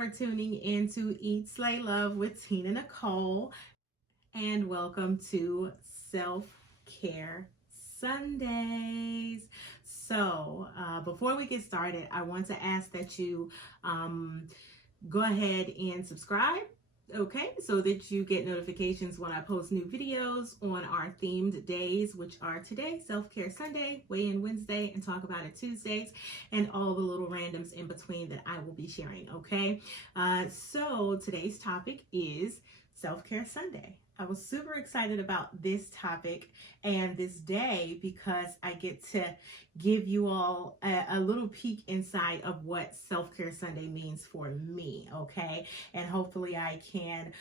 for tuning in to Eat, Slay, Love with Tina Nicole, and welcome to Self-Care Sundays. So, before we get started, I want to ask that you go ahead and subscribe. Okay, so that you get notifications when I post new videos on our themed days, which are today, Self-Care Sunday, Weigh-In Wednesday, and Talk About It Tuesdays, and all the little randoms in between that I will be sharing, okay? So today's topic is Self-Care Sunday. I was super excited about this topic and this day because I get to give you all a little peek inside of what Self-Care Sunday means for me, okay? And hopefully I can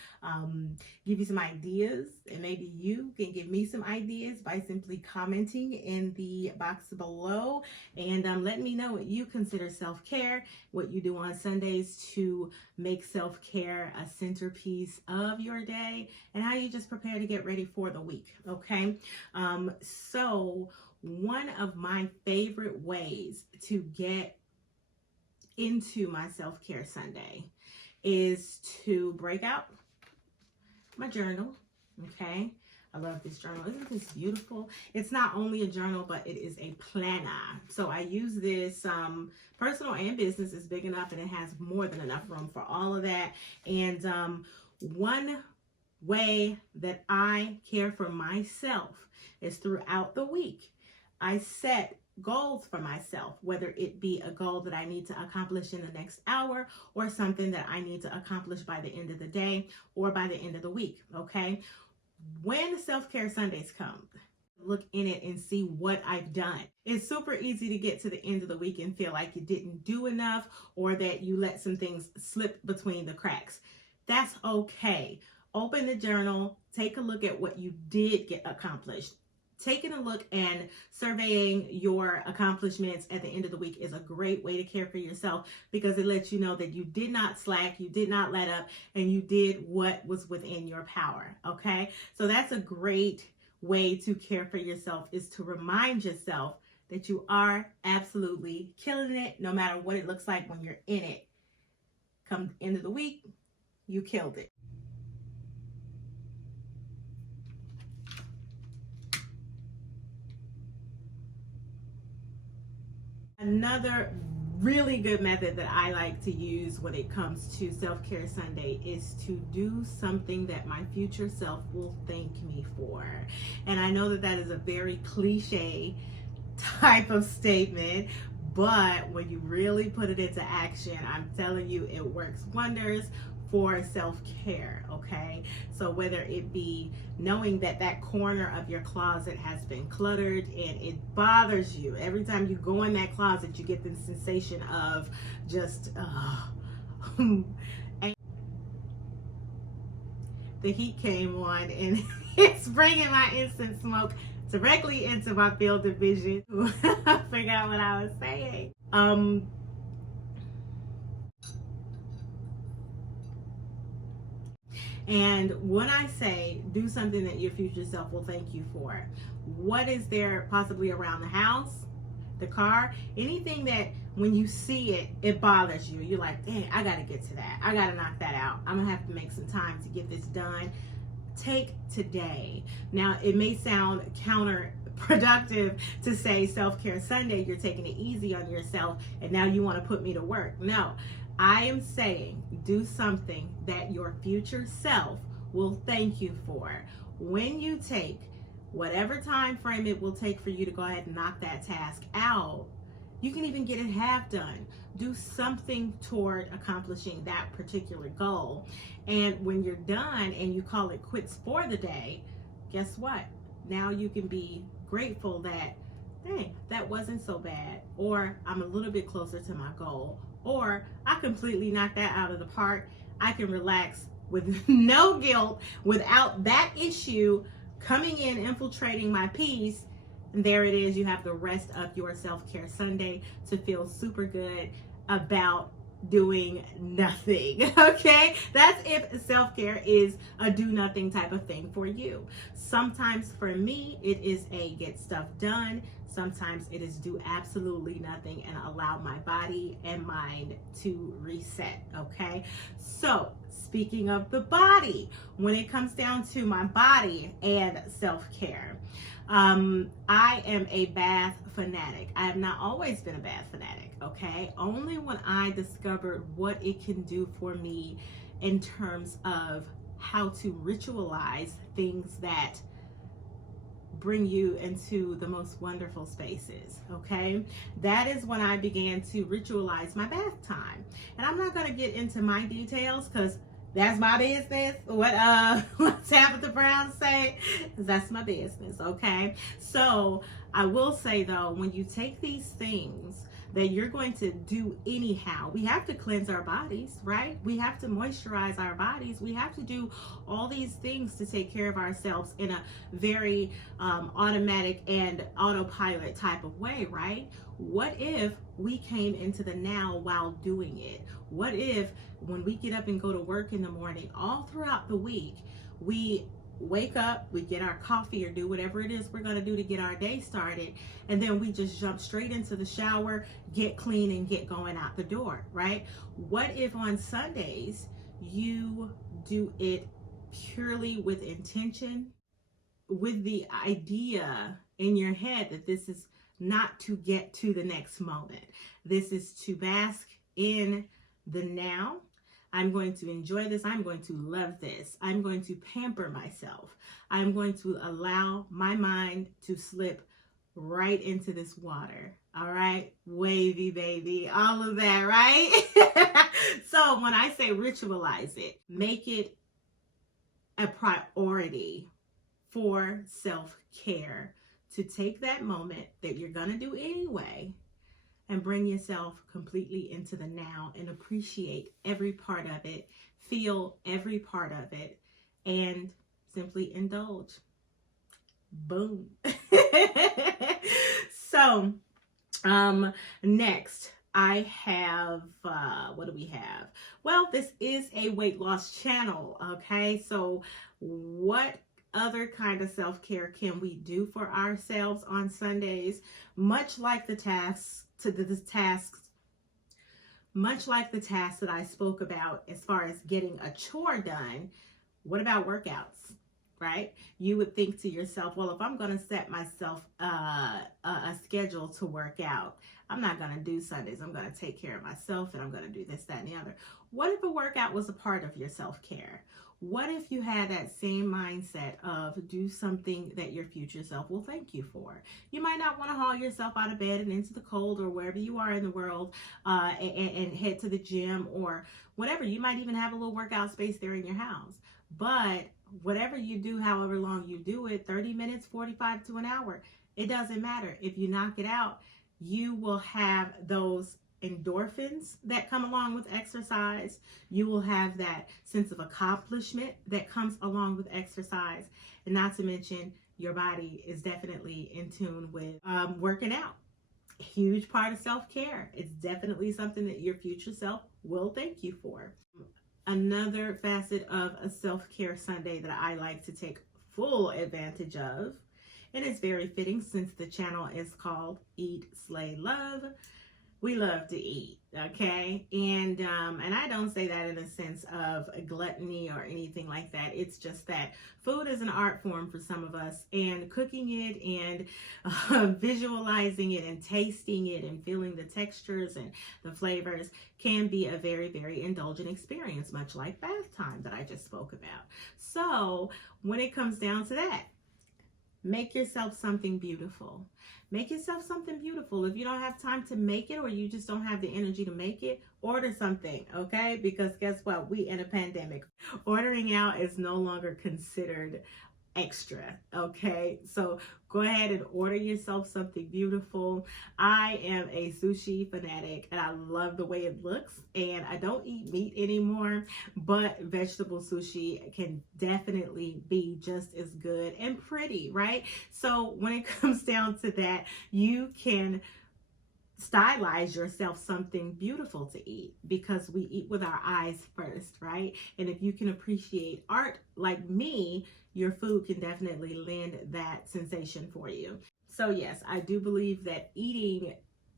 give you some ideas, and maybe you can give me some ideas by simply commenting in the box below and let me know what you consider self-care, what you do on Sundays to make self-care a centerpiece of your day, and how you just prepare to get ready for the week, okay? So one of my favorite ways to get into my self-care Sunday is to break out my journal, okay? I love this journal. Isn't this beautiful? It's not only a journal, but it is a planner. So I use this personal and business. It's big enough and it has more than enough room for all of that. And one way that I care for myself is throughout the week. I set goals for myself, whether it be a goal that I need to accomplish in the next hour or something that I need to accomplish by the end of the day or by the end of the week, okay? When Self-Care Sundays come, look in it and see what I've done. It's super easy to get to the end of the week and feel like you didn't do enough or that you let some things slip between the cracks. That's okay. Open the journal, take a look at what you did get accomplished. Taking a look and surveying your accomplishments at the end of the week is a great way to care for yourself because it lets you know that you did not slack, you did not let up, and you did what was within your power, okay? So that's a great way to care for yourself, is to remind yourself that you are absolutely killing it no matter what it looks like when you're in it. Come the end of the week, you killed it. Another really good method that I like to use when it comes to Self-Care Sunday is to do something that my future self will thank me for. And I know that that is a very cliche type of statement, but when you really put it into action, I'm telling you, it works wonders for self-care, okay? So whether it be knowing that that corner of your closet has been cluttered and it bothers you, every time you go in that closet, you get the sensation of just, and the heat came on and it's bringing my instant smoke directly into my field of vision. I forgot what I was saying. And when I say do something that your future self will thank you for, what is there possibly around the house, the car, anything that when you see it, it bothers you. You're like, dang, I gotta get to that. I gotta knock that out. I'm gonna have to make some time to get this done. Take today. Now, it may sound counterproductive to say Self-Care Sunday, you're taking it easy on yourself and now you want to put me to work. No, I am saying do something that your future self will thank you for. When you take whatever time frame it will take for you to go ahead and knock that task out, you can even get it half done. Do something toward accomplishing that particular goal. And when you're done and you call it quits for the day, guess what? Now you can be grateful that, dang, that wasn't so bad. Or I'm a little bit closer to my goal. Or I completely knocked that out of the park. I can relax with no guilt without that issue coming in, infiltrating my peace. And there it is. You have the rest of your Self-Care Sunday to feel super good about doing nothing. Okay, that's if self-care is a do nothing type of thing for you. Sometimes for me it is a get stuff done. Sometimes it is do absolutely nothing and allow my body and mind to reset. Okay, so speaking of the body, when it comes down to my body and self-care, I am a bath fanatic. I have not always been a bath fanatic, okay? Only when I discovered what it can do for me in terms of how to ritualize things that bring you into the most wonderful spaces, okay? That is when I began to ritualize my bath time. And I'm not going to get into my details because that's my business. What Tabitha Brown say, that's my business, okay? So I will say though, when you take these things that you're going to do anyhow, we have to cleanse our bodies, right? We have to moisturize our bodies. We have to do all these things to take care of ourselves in a very automatic and autopilot type of way, right? What if we came into the now while doing it? What if when we get up and go to work in the morning, all throughout the week, we wake up, we get our coffee or do whatever it is we're going to do to get our day started, and then we just jump straight into the shower, get clean, and get going out the door, right? What if on Sundays you do it purely with intention, with the idea in your head that this is not to get to the next moment. This is to bask in the now. I'm going to enjoy this. I'm going to love this. I'm going to pamper myself. I'm going to allow my mind to slip right into this water. All right. Wavy baby, all of that, right? So when I say ritualize it, make it a priority for self-care, to take that moment that you're going to do anyway and bring yourself completely into the now and appreciate every part of it, feel every part of it, and simply indulge. Boom. So, next I have, what do we have? Well, this is a weight loss channel, okay? So what other kind of self-care can we do for ourselves on Sundays? Much like the tasks that I spoke about as far as getting a chore done, what about workouts, right? You would think to yourself, well, if I'm going to set myself a schedule to work out, I'm not going to do Sundays. I'm going to take care of myself and I'm going to do this, that, and the other. What if a workout was a part of your self-care? What if you had that same mindset of do something that your future self will thank you for? You might not want to haul yourself out of bed and into the cold or wherever you are in the world and head to the gym or whatever. You might even have a little workout space there in your house. But whatever you do, however long you do it, 30 minutes, 45 to an hour, it doesn't matter. If you knock it out, you will have those endorphins that come along with exercise. You will have that sense of accomplishment that comes along with exercise. And not to mention, your body is definitely in tune with working out. A huge part of self-care. It's definitely something that your future self will thank you for. Another facet of a self-care Sunday that I like to take full advantage of, and it's very fitting since the channel is called Eat, Slay, Love. We love to eat, okay? And I don't say that in a sense of a gluttony or anything like that. It's just that food is an art form for some of us, and cooking it and visualizing it and tasting it and feeling the textures and the flavors can be a very, very indulgent experience, much like bath time that I just spoke about. So when it comes down to that, make yourself something beautiful. Make yourself something beautiful. If you don't have time to make it or you just don't have the energy to make it, order something, okay? Because guess what? We in a pandemic. Ordering out is no longer considered extra, okay? So go ahead and order yourself something beautiful. I am a sushi fanatic and I love the way it looks, and I don't eat meat anymore, but vegetable sushi can definitely be just as good and pretty, right? So when it comes down to that, you can stylize yourself something beautiful to eat, because we eat with our eyes first, right? And if you can appreciate art like me, your food can definitely lend that sensation for you. So yes, I do believe that eating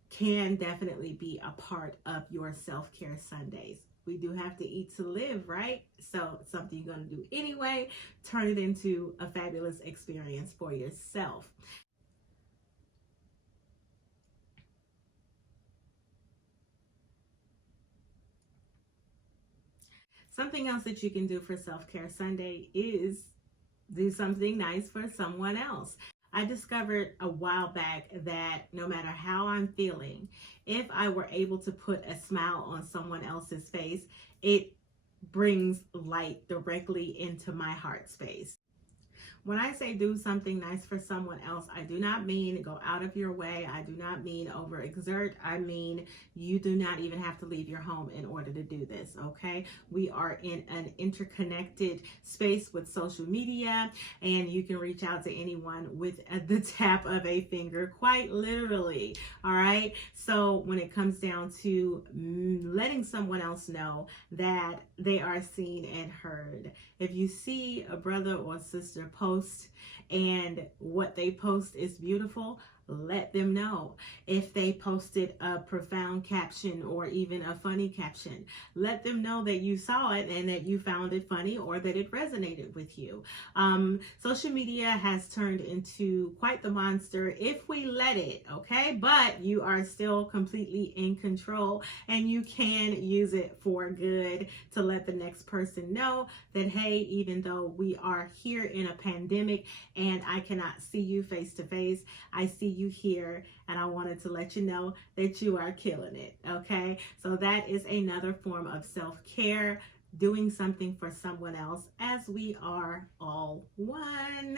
can definitely be a part of your self-care Sundays. We do have to eat to live, right? So it's something you're going to do anyway. Turn it into a fabulous experience for yourself. Something else that you can do for self-care Sunday is do something nice for someone else. I discovered a while back that no matter how I'm feeling, if I were able to put a smile on someone else's face, it brings light directly into my heart space. When I say do something nice for someone else, I do not mean go out of your way. I do not mean overexert. I mean, you do not even have to leave your home in order to do this, okay? We are in an interconnected space with social media, and you can reach out to anyone with the tap of a finger, quite literally, all right? So when it comes down to letting someone else know that they are seen and heard, if you see a brother or sister post and what they post is beautiful, let them know. If they posted a profound caption or even a funny caption, let them know that you saw it and that you found it funny or that it resonated with you. Social media has turned into quite the monster if we let it, okay? But you are still completely in control, and you can use it for good to let the next person know that, hey, even though we are here in a pandemic and I cannot see you face to face, I see you here, and I wanted to let you know that you are killing it, okay? So that is another form of self-care, doing something for someone else, as we are all one.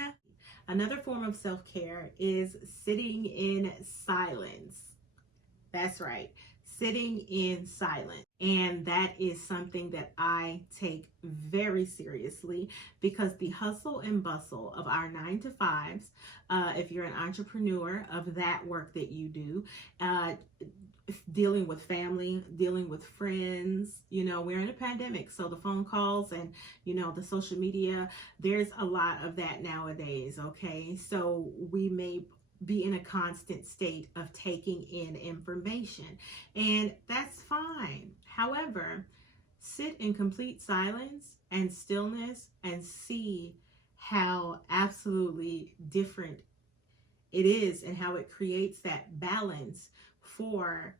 Another form of self-care is sitting in silence. That's right, sitting in silence. And that is something that I take very seriously, because the hustle and bustle of our 9 to 5s, if you're an entrepreneur, of that work that you do, dealing with family, dealing with friends, we're in a pandemic, so the phone calls and, the social media, there's a lot of that nowadays, okay? So we may be in a constant state of taking in information, and that's fine. However, sit in complete silence and stillness and see how absolutely different it is, and how it creates that balance for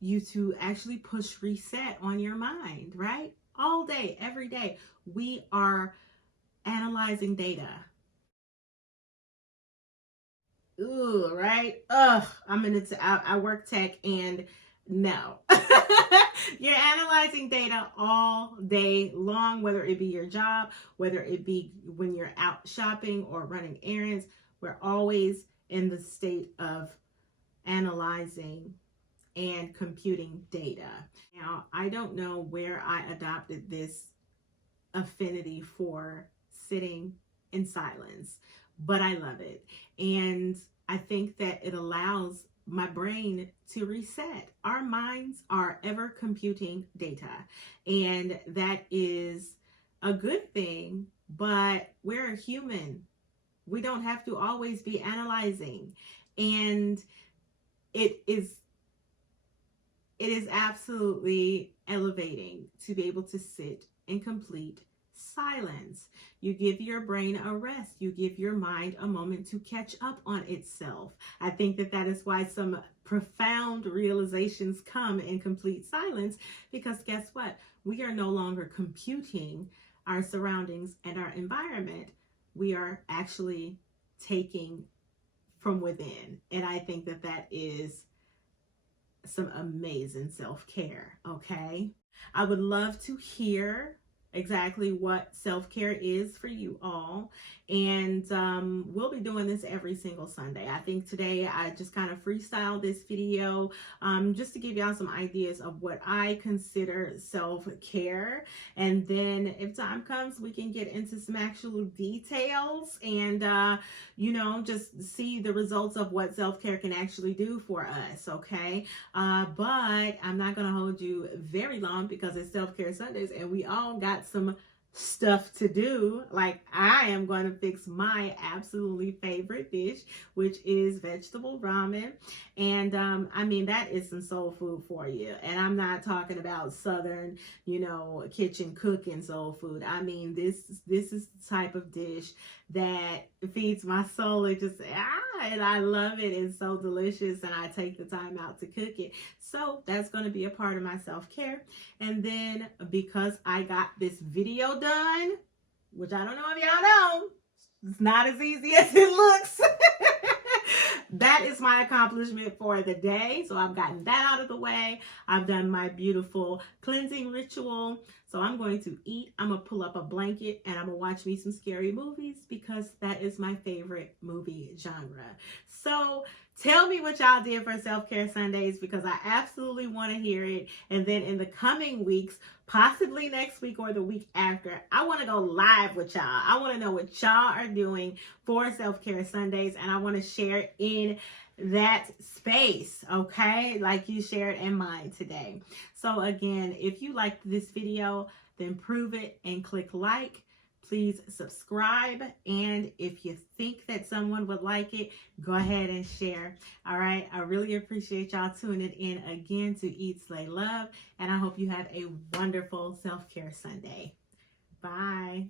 you to actually push reset on your mind, right? All day, every day, we are analyzing data. Ooh, right? Ugh, I work tech, and no. You're analyzing data all day long, whether it be your job, whether it be when you're out shopping or running errands. We're always in the state of analyzing and computing data. Now, I don't know where I adopted this affinity for sitting in silence, but I love it. And I think that it allows my brain to reset. Our minds are ever computing data, and that is a good thing, but we're a human. We don't have to always be analyzing. And it is absolutely elevating to be able to sit in complete silence. You give your brain a rest. You give your mind a moment to catch up on itself. I think that is why some profound realizations come in complete silence, because guess what? We are no longer computing our surroundings and our environment. We are actually taking from within. And I think that is some amazing self-care, okay? I would love to hear exactly what self-care is for you all. And we'll be doing this every single Sunday. I think today I just kind of freestyled this video just to give y'all some ideas of what I consider self-care. And then if time comes, we can get into some actual details and, just see the results of what self-care can actually do for us, okay? But I'm not going to hold you very long because it's Self-Care Sundays and we all got some stuff to do. Like, I am going to fix my absolutely favorite dish, which is vegetable ramen. And I mean, that is some soul food for you. And I'm not talking about Southern, kitchen cooking soul food. I mean, this is the type of dish that feeds my soul. It just and I love it. It's so delicious, and I take the time out to cook it. So that's going to be a part of my self-care. And then because I got this video done, which I don't know if y'all know, it's not as easy as it looks. That is my accomplishment for the day. So I've gotten that out of the way. I've done my beautiful cleansing ritual. So I'm going to eat. I'm going to pull up a blanket and I'm going to watch me some scary movies because that is my favorite movie genre. So tell me what y'all did for Self-Care Sundays because I absolutely want to hear it. And then in the coming weeks, possibly next week or the week after, I want to go live with y'all. I want to know what y'all are doing for Self-Care Sundays, and I want to share in that space, okay? Like you shared in mine today. So again, if you liked this video, then prove it and click like. Please subscribe, and if you think that someone would like it, go ahead and share. All right, I really appreciate y'all tuning in again to Eat, Slay, Love, and I hope you have a wonderful Self-Care Sunday. Bye.